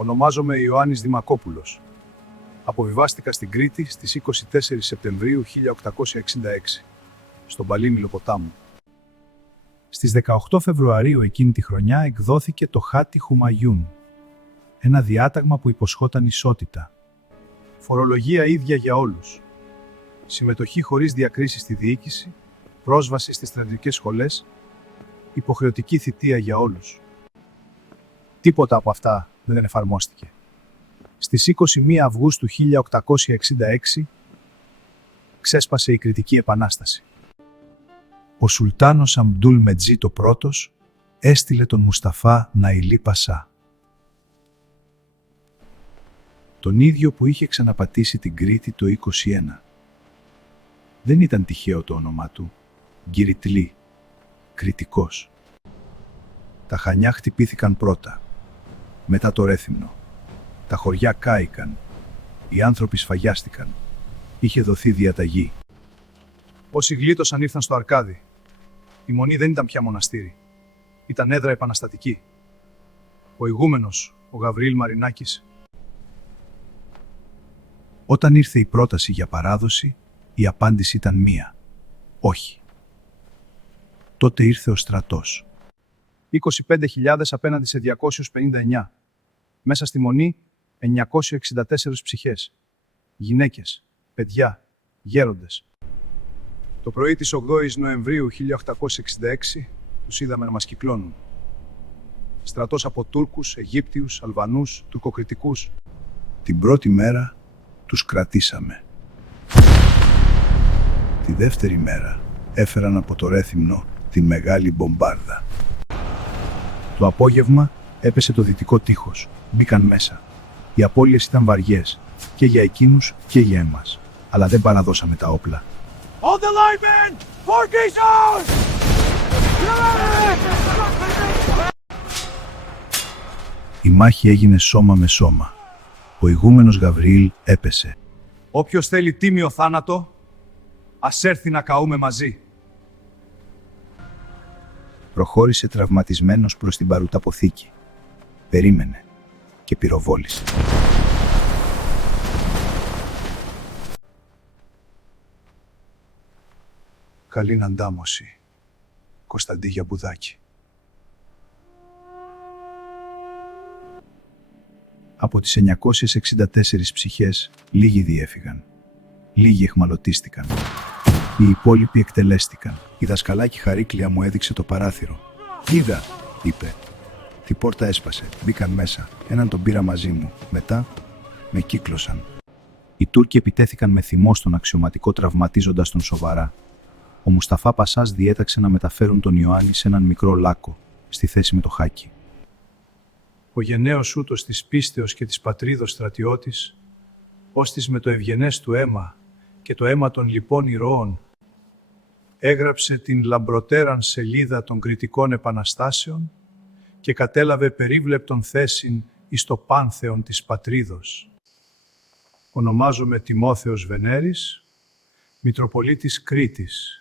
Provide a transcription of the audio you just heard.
Ονομάζομαι Ιωάννης Δημακόπουλος. Αποβιβάστηκα στην Κρήτη στις 24 Σεπτεμβρίου 1866, στον Παλίμηλο ποτάμο. Στις 18 Φεβρουαρίου εκείνη τη χρονιά εκδόθηκε το Χάτι Χουμαγιούν, ένα διάταγμα που υποσχόταν ισότητα. Φορολογία ίδια για όλους. Συμμετοχή χωρίς διακρίσεις στη διοίκηση, πρόσβαση στις στρατιωτικές σχολές, υποχρεωτική θητεία για όλους. Τίποτα από αυτά δεν εφαρμόστηκε. Στις 21 Αυγούστου 1866 ξέσπασε η Κρητική Επανάσταση. Ο Σουλτάνος Αμπντούλ Μετζίτ ο πρώτος έστειλε τον Μουσταφά Ναϊλί Πασά, τον ίδιο που είχε ξαναπατήσει την Κρήτη το 21. Δεν ήταν τυχαίο το όνομά του, Γκυριτλή, Κρητικός. Τα Χανιά χτυπήθηκαν πρώτα, μετά το Ρέθυμνο. Τα χωριά κάηκαν, οι άνθρωποι σφαγιάστηκαν. Είχε δοθεί διαταγή. Όσοι γλίτωσαν ήρθαν στο Αρκάδι. Η Μονή δεν ήταν πια μοναστήρι. Ήταν έδρα επαναστατική. Ο ηγούμενος, ο Γαβριήλ Μαρινάκης. Όταν ήρθε η πρόταση για παράδοση, η απάντηση ήταν μία. Όχι. Τότε ήρθε ο στρατός. 25.000 απέναντι σε 259. Μέσα στη Μονή, 964 ψυχές. Γυναίκες, παιδιά, γέροντες. Το πρωί της 8ης Νοεμβρίου 1866 τους είδαμε να μας κυκλώνουν. Στρατός από Τούρκους, Αιγύπτιους, Αλβανούς, Τουρκοκριτικούς. Την πρώτη μέρα τους κρατήσαμε. Τη δεύτερη μέρα έφεραν από το Ρέθυμνο την μεγάλη μπομπάρδα. Το απόγευμα έπεσε το δυτικό τείχος. Μπήκαν μέσα. Οι απώλειες ήταν βαριές και για εκείνους και για εμάς. Αλλά δεν παραδώσαμε τα όπλα. All the linemen! Formations! Η μάχη έγινε σώμα με σώμα. Ο ηγούμενος Γαβριήλ έπεσε. Όποιος θέλει τίμιο θάνατο, ας έρθει να καούμε μαζί. Προχώρησε τραυματισμένος προς την παρουταποθήκη. Περίμενε και πυροβόλησε. Καλήν αντάμωση, Κωνσταντή Γιαμπουδάκη. Από τις 964 ψυχές, λίγοι διέφυγαν. Λίγοι εχμαλωτίστηκαν. Οι υπόλοιποι εκτελέστηκαν. Η δασκαλάκη Χαρίκλια μου έδειξε το παράθυρο. «Είδα», είπε. Τη πόρτα έσπασε. Μπήκαν μέσα. Έναν τον πήρα μαζί μου. Μετά με κύκλωσαν. Οι Τούρκοι επιτέθηκαν με θυμό στον αξιωματικό, τραυματίζοντας τον σοβαρά. Ο Μουσταφά Πασάς διέταξε να μεταφέρουν τον Ιωάννη σε έναν μικρό λάκκο, στη θέση με το Χάκι. Ο γενναίος ούτος της πίστεως και της πατρίδος στρατιώτης, ώστις με το ευγενές του αίμα και το αίμα των λοιπών ηρώων, έγραψε την λαμπροτέραν σελίδα των κρητικών επαναστάσεων και κατέλαβε περίβλεπτον θέσιν εις το πάνθεον της πατρίδος. Ονομάζομαι Τιμόθεος Βενέρης, Μητροπολίτης Κρήτης.